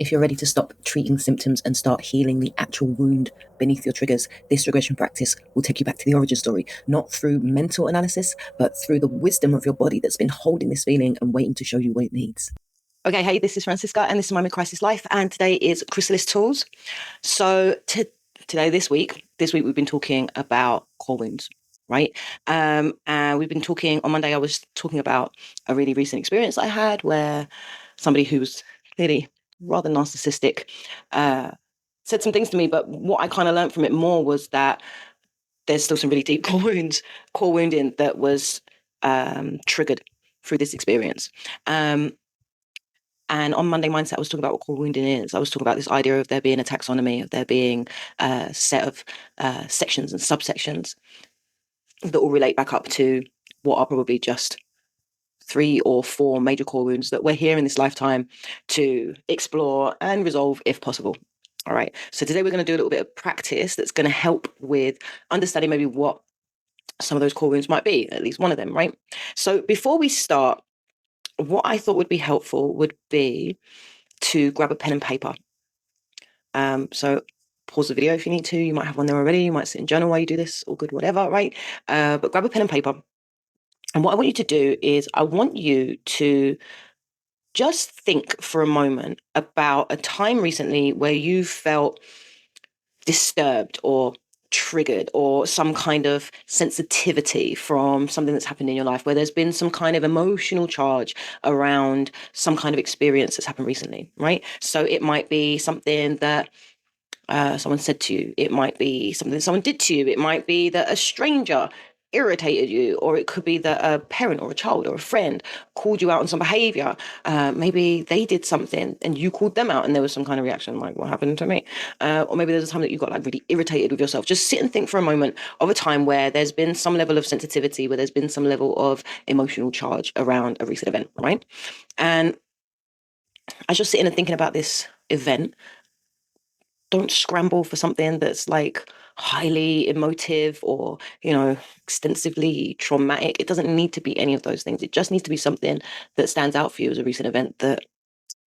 If you're ready to stop treating symptoms and start healing the actual wound beneath your triggers, this regression practice will take you back to the origin story, not through mental analysis, but through the wisdom of your body that's been holding this feeling and waiting to show you what it needs. Okay, hey, this is Francisca, and this is my Crisis Life, and today is Chrysalis tools. So this week we've been talking about core wounds, right? And we've been talking on Monday. I was talking about a really recent experience I had where somebody who was clearly rather narcissistic said some things to me, but what I kind of learned from it more was that there's still some really deep core wounding that was triggered through this experience. And on Monday Mindset, I was talking about what core wounding is. I was talking about this idea of there being a taxonomy, of there being a set of sections and subsections that all relate back up to what are probably just 3 or 4 major core wounds that we're here in this lifetime to explore and resolve if possible. All right. So today we're going to do a little bit of practice that's going to help with understanding maybe what some of those core wounds might be, at least one of them, right? So before we start, what I thought would be helpful would be to grab a pen and paper. So pause the video if you need to. You might have one there already. You might sit and journal while you do this, all good, whatever, right? But grab a pen and paper. And what I want you to do is I want you to just think for a moment about a time recently where you felt disturbed or triggered or some kind of sensitivity from something that's happened in your life, where there's been some kind of emotional charge around some kind of experience that's happened recently, right? So it might be something that someone said to you. It might be something that someone did to you. It might be that a stranger irritated you, or it could be that a parent or a child or a friend called you out on some behavior. Maybe they did something and you called them out and there was some kind of reaction like, what happened to me? Or maybe there's a time that you got like really irritated with yourself. Just sit and think for a moment of a time where there's been some level of sensitivity, where there's been some level of emotional charge around a recent event, right? And as you're sitting and thinking about this event, don't scramble for something that's like highly emotive or, extensively traumatic. It doesn't need to be any of those things. It just needs to be something that stands out for you as a recent event that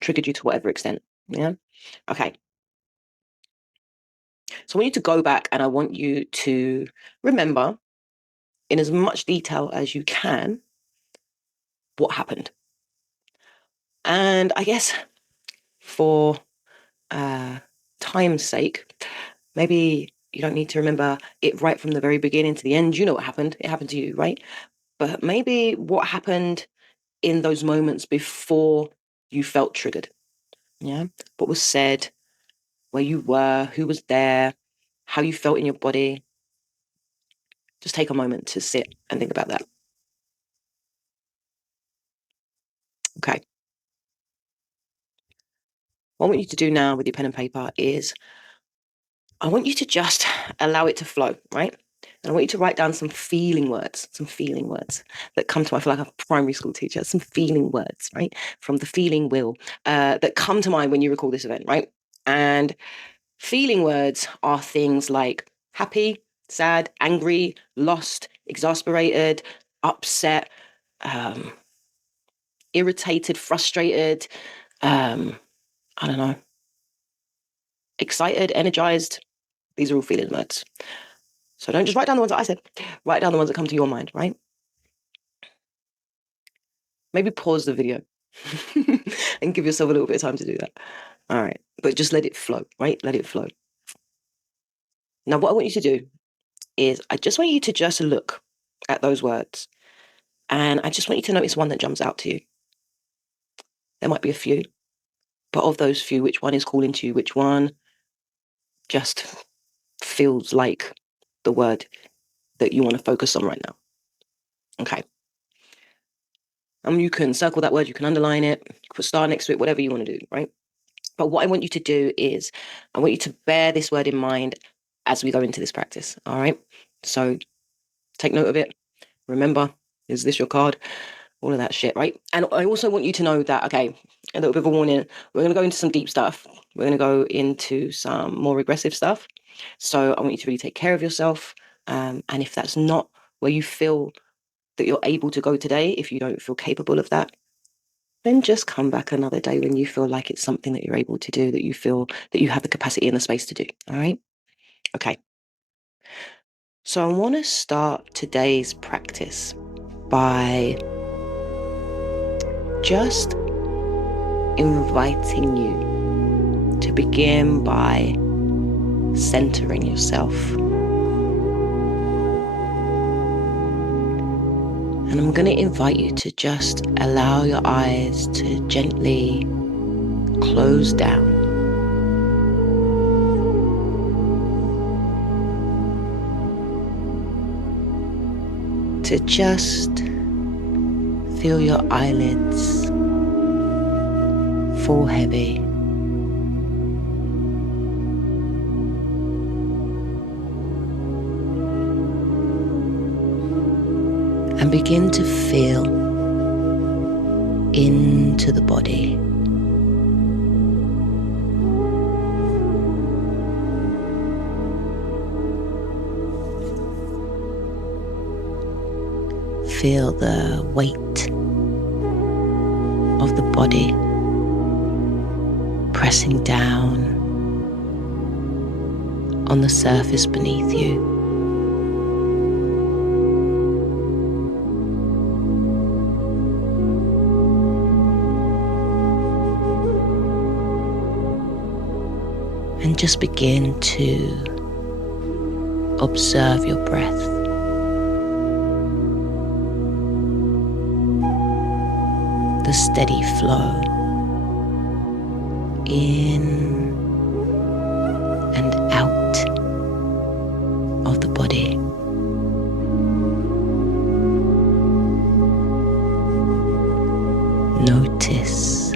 triggered you to whatever extent. Yeah. Okay. So I want you to go back and I want you to remember in as much detail as you can what happened. And I guess for time's sake, maybe you don't need to remember it right from the very beginning to the end. You know what happened. It happened to you, right? But maybe what happened in those moments before you felt triggered. Yeah. What was said, where you were, who was there, how you felt in your body. Just take a moment to sit and think about that. Okay. What I want you to do now with your pen and paper is I want you to just allow it to flow, right? And I want you to write down some feeling words that come to mind. I feel like a primary school teacher, some feeling words, right? From the feeling wheel that come to mind when you recall this event, right? And feeling words are things like happy, sad, angry, lost, exasperated, upset, irritated, frustrated, I don't know, excited, energized. These are all feeling words. So don't just write down the ones that I said. Write down the ones that come to your mind, right? Maybe pause the video and give yourself a little bit of time to do that. All right. But just let it flow, right? Let it flow. Now, what I want you to do is I just want you to just look at those words. And I just want you to notice one that jumps out to you. There might be a few. But of those few, which one is calling to you? Which one just feels like the word that you want to focus on right now? Okay. You can circle that word, you can underline it, you can put a star next to it, whatever you want to do, right? But what I want you to do is I want you to bear this word in mind as we go into this practice, all right? So take note of it. Remember, is this your card? All of that shit, right? And I also want you to know that, okay, a little bit of a warning, we're going to go into some deep stuff. We're going to go into some more regressive stuff. So I want you to really take care of yourself. And if that's not where you feel that you're able to go today, if you don't feel capable of that, then just come back another day when you feel like it's something that you're able to do, that you feel that you have the capacity and the space to do. All right? Okay. So I want to start today's practice by just inviting you to begin by centering yourself. And I'm going to invite you to just allow your eyes to gently close down. To just feel your eyelids fall heavy. And begin to feel into the body. Feel the weight of the body pressing down on the surface beneath you. And just begin to observe your breath. The steady flow in and out of the body. Notice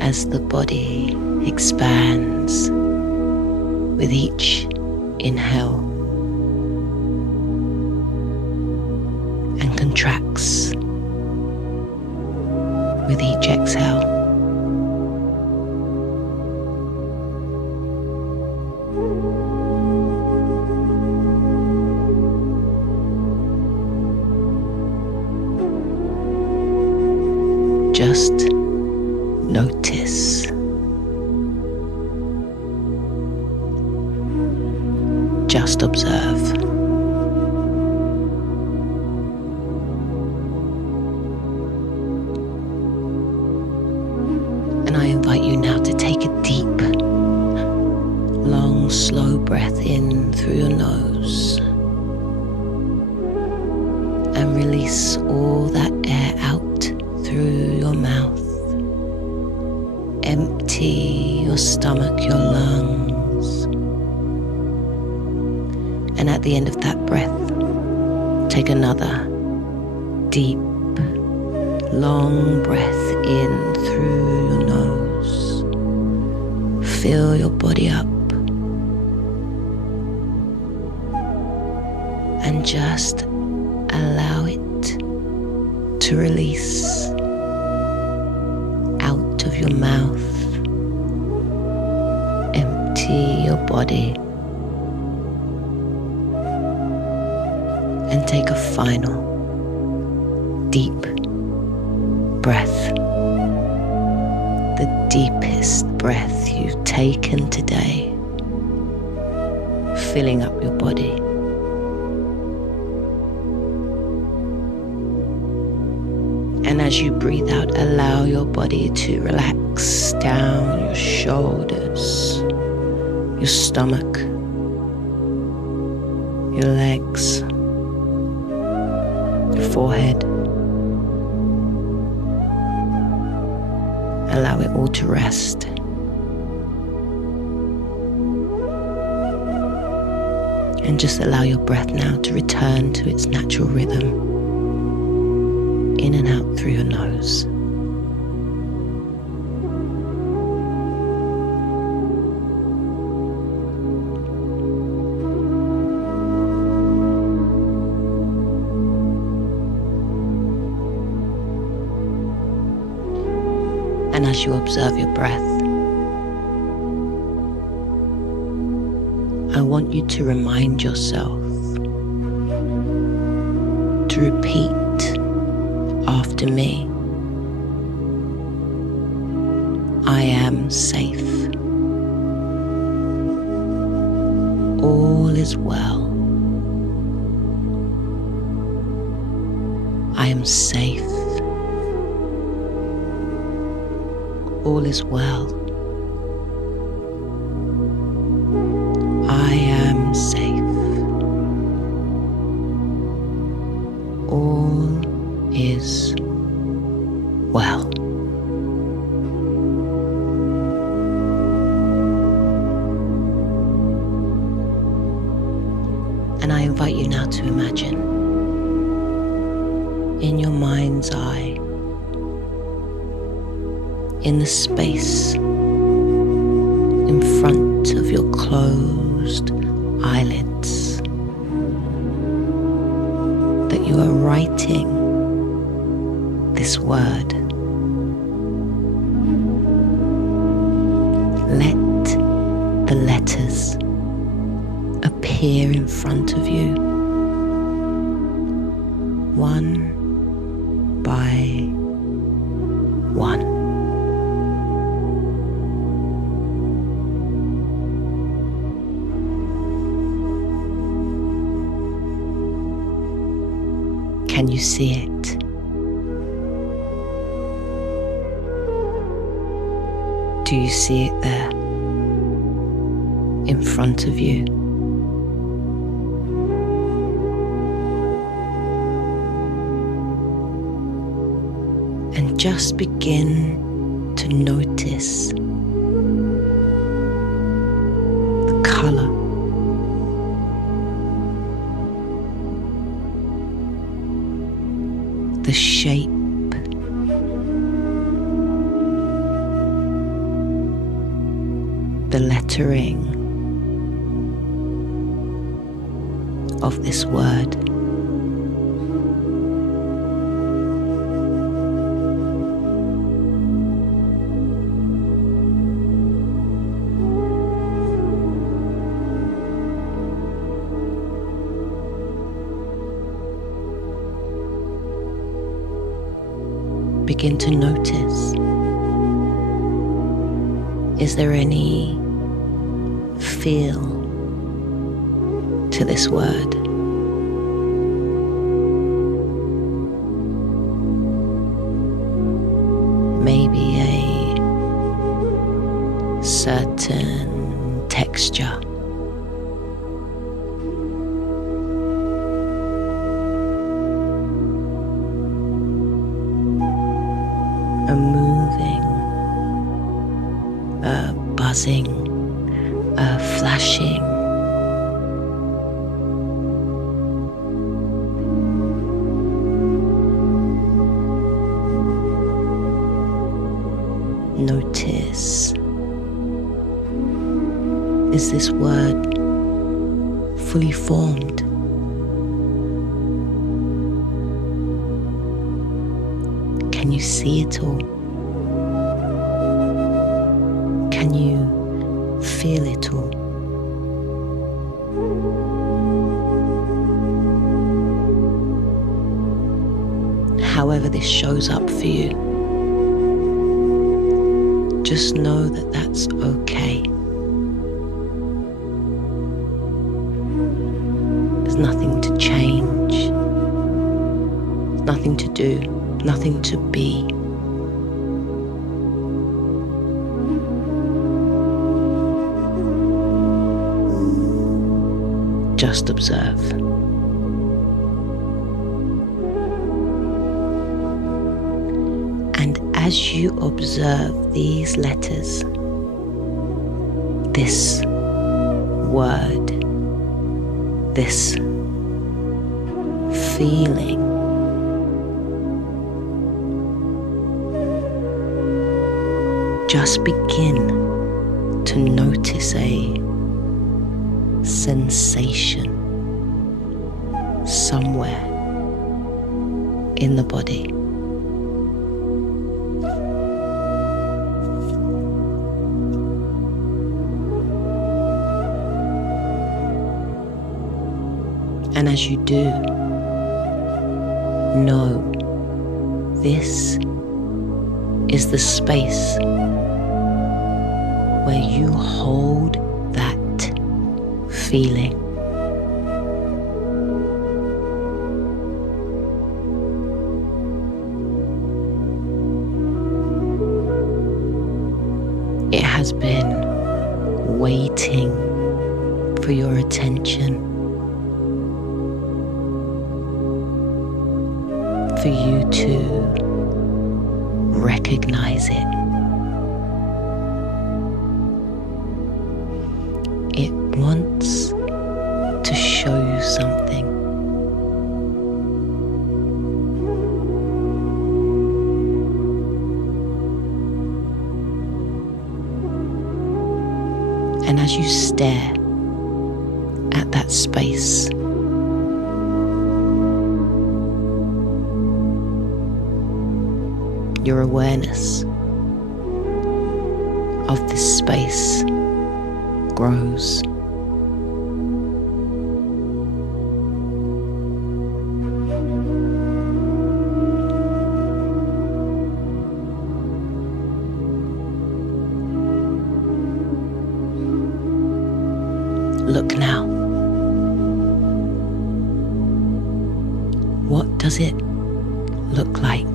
as the body expands with each inhale and contracts with each exhale. Just notice. Just observe. And I invite you now to take a deep, long, slow breath in through your nose and release all that air out through your mouth. Empty your stomach, your lungs. And at the end of that breath, take another deep, long breath in through your nose. Fill your body up. And just allow it to release out of your mouth. Empty your body. And take a final deep breath. The deepest breath you've taken today, filling up your body. And as you breathe out, allow your body to relax down your shoulders, your stomach, your legs, your forehead. Allow it all to rest. And just allow your breath now to return to its natural rhythm. In and out through your nose. And as you observe your breath, I want you to remind yourself to repeat after me. I am safe. All is well. I am safe. All is well. I am safe. All is well. And I invite you now to imagine in your mind's eye, in the space in front of your closed eyelids, that you are writing this word. Let the letters appear in front of you, one by one. Can you see it? Do you see it there in front of you? And just begin to notice the color, the shape, the lettering of this word. Begin to notice, is there any feel to this word? Maybe a certain texture. A moving, a buzzing, a flashing. Notice, is this word fully formed? Can you see it all? Can you feel it all? However this shows up for you, just know that that's okay. There's nothing to change, nothing to do, nothing to be. Just observe. And as you observe these letters, this word, this feeling, just begin to notice a sensation somewhere in the body. And as you do, know this is the space where you hold that feeling. It has been waiting for your attention, for you to recognize it. It wants to show you something. And as you stare at that space, your awareness of this space grows. Look now. What does it look like?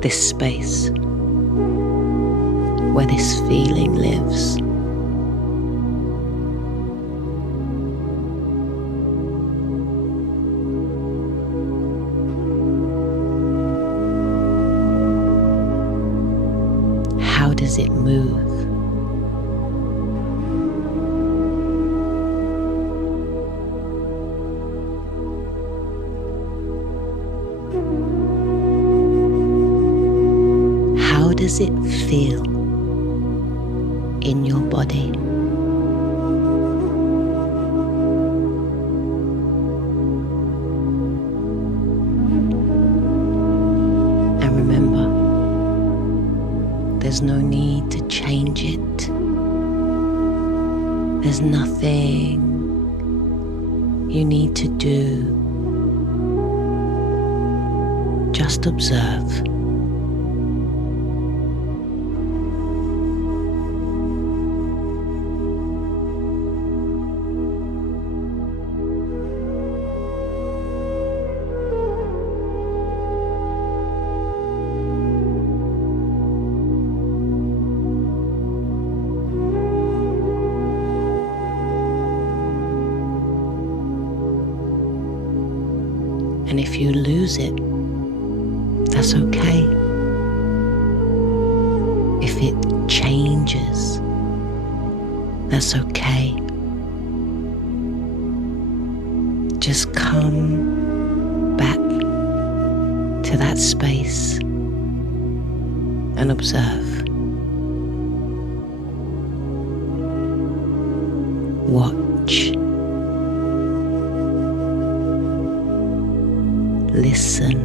This space where this feeling lives. How does it move? How does it feel in your body? And remember, there's no need to change it. There's nothing you need to do. Just observe. And if you lose it, that's okay. If it changes, that's okay. Just come back to that space and observe. Watch. Listen,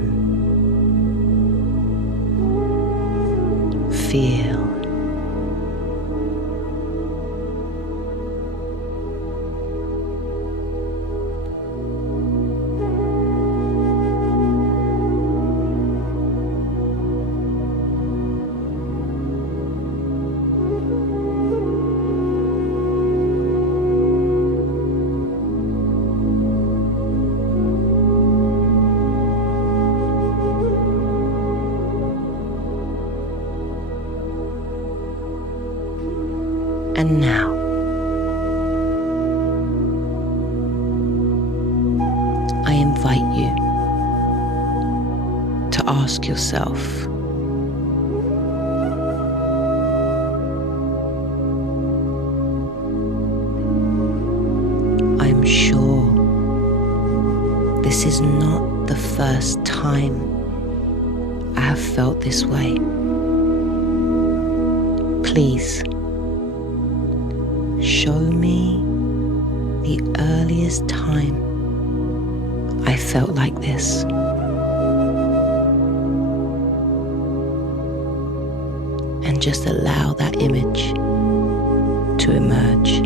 feel, and now, I invite you to ask yourself, I'm sure this is not the first time I have felt this way. Please, show me the earliest time I felt like this. And just allow that image to emerge.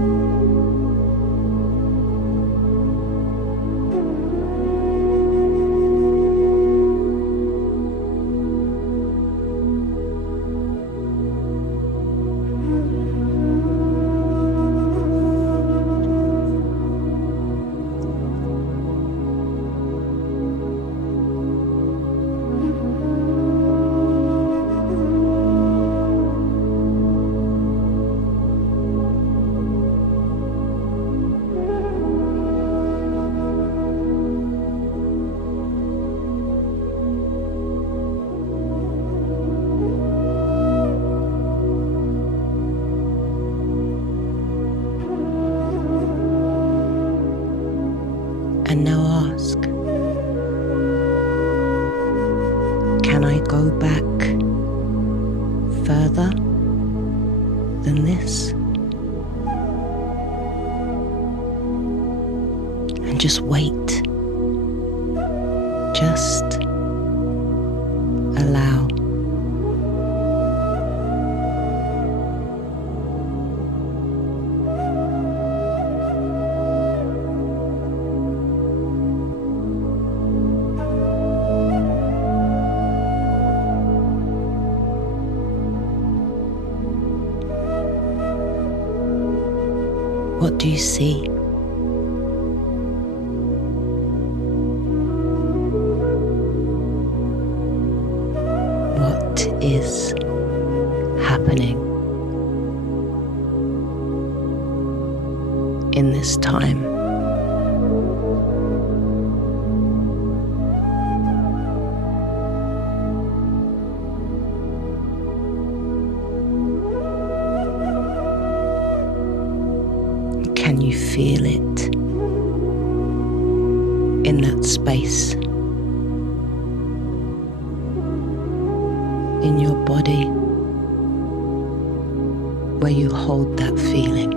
Can I go back further than this? And just wait. Just allow. What do you see? What is happening in this time? Can you feel it in that space in your body where you hold that feeling?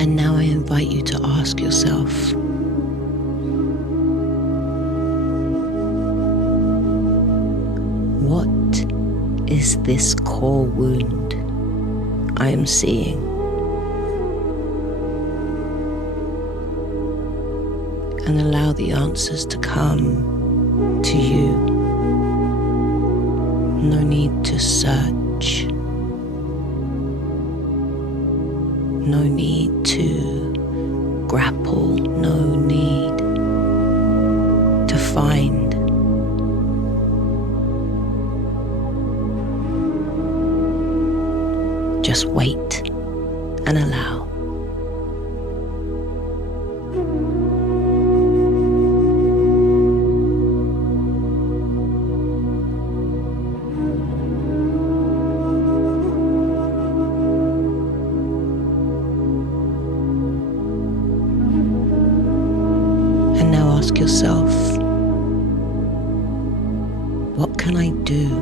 And now I invite you to ask yourself, what is this core wound I am seeing? And allow the answers to come to you. No need to search. No need to grapple, no need to find. Just wait and allow. Ask yourself, what can I do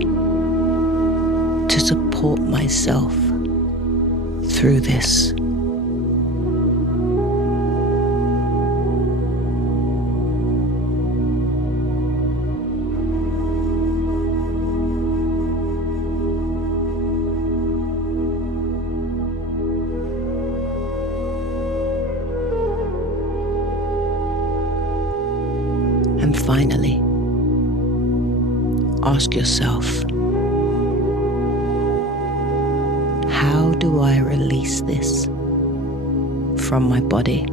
to support myself through this? And finally, ask yourself, how do I release this from my body?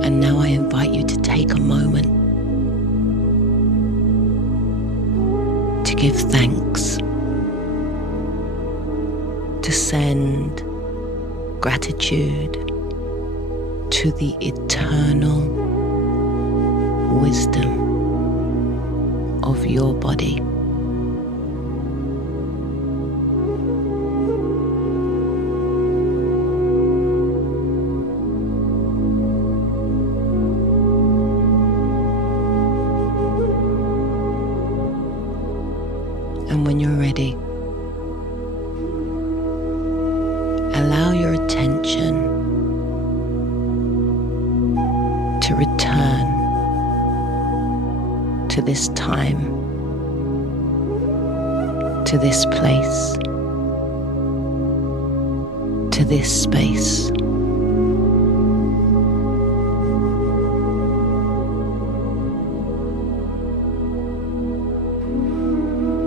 And now I invite you to take a moment to give thanks, to send gratitude to the eternal wisdom of your body. And when you're ready, allow your attention to return to this time, to this place, to this space.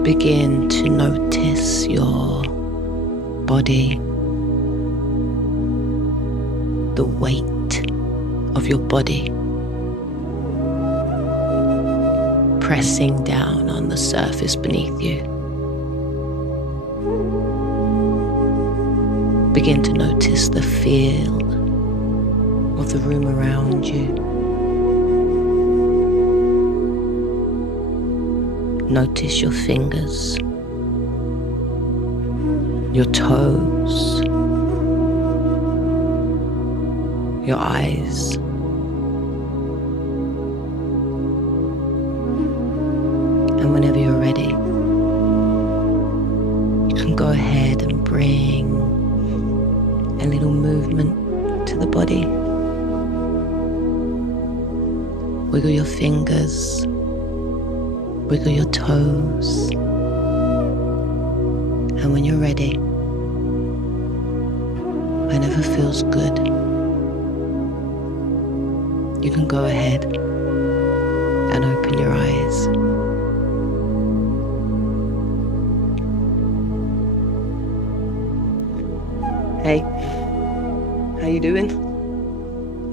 Begin to notice your body, the weight of your body pressing down on the surface beneath you. Begin to notice the feel of the room around you. Notice your fingers, your toes, your eyes. And whenever you're ready, you can go ahead and bring a little movement to the body. Wiggle your fingers, wiggle your toes. And when you're ready, whenever feels good, you can go ahead and open your eyes. Hey, how you doing?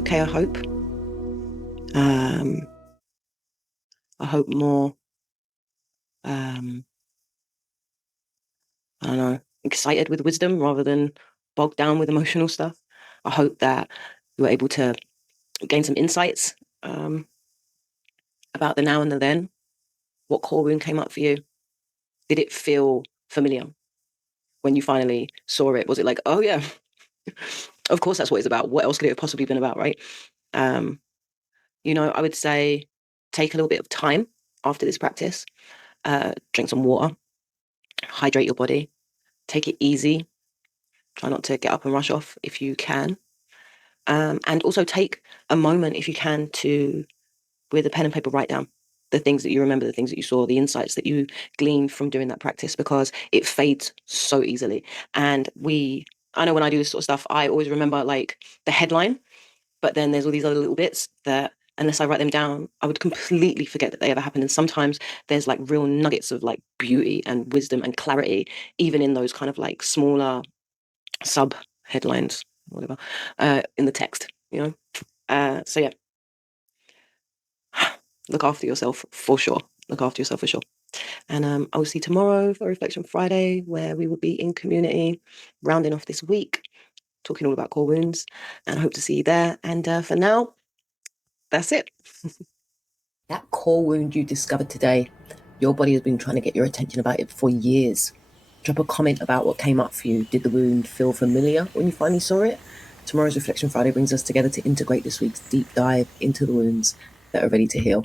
Okay, I hope. I hope more, I don't know, excited with wisdom rather than bogged down with emotional stuff. I hope that you were able to gain some insights about the now and the then. What core wound came up for you? Did it feel familiar when you finally saw it? Was it like, oh yeah, of course that's what it's about. What else could it have possibly been about, right? I would say take a little bit of time after this practice. Drink some water, hydrate your body, take it easy. Try not to get up and rush off if you can. And also take a moment, if you can, to, with a pen and paper, write down the things that you remember, the things that you saw, the insights that you gleaned from doing that practice, because it fades so easily. And I know when I do this sort of stuff, I always remember like the headline, but then there's all these other little bits that, unless I write them down, I would completely forget that they ever happened. And sometimes there's like real nuggets of like beauty and wisdom and clarity, even in those kind of like smaller sub headlines, whatever, in the text, so yeah, look after yourself for sure. And I will see you tomorrow for Reflection Friday, where we will be in community, rounding off this week, talking all about core wounds, and I hope to see you there. And for now, that's it. That core wound you discovered today, your body has been trying to get your attention about it for years. Drop a comment about what came up for you. Did the wound feel familiar when you finally saw it? Tomorrow's Reflection Friday brings us together to integrate this week's deep dive into the wounds that are ready to heal.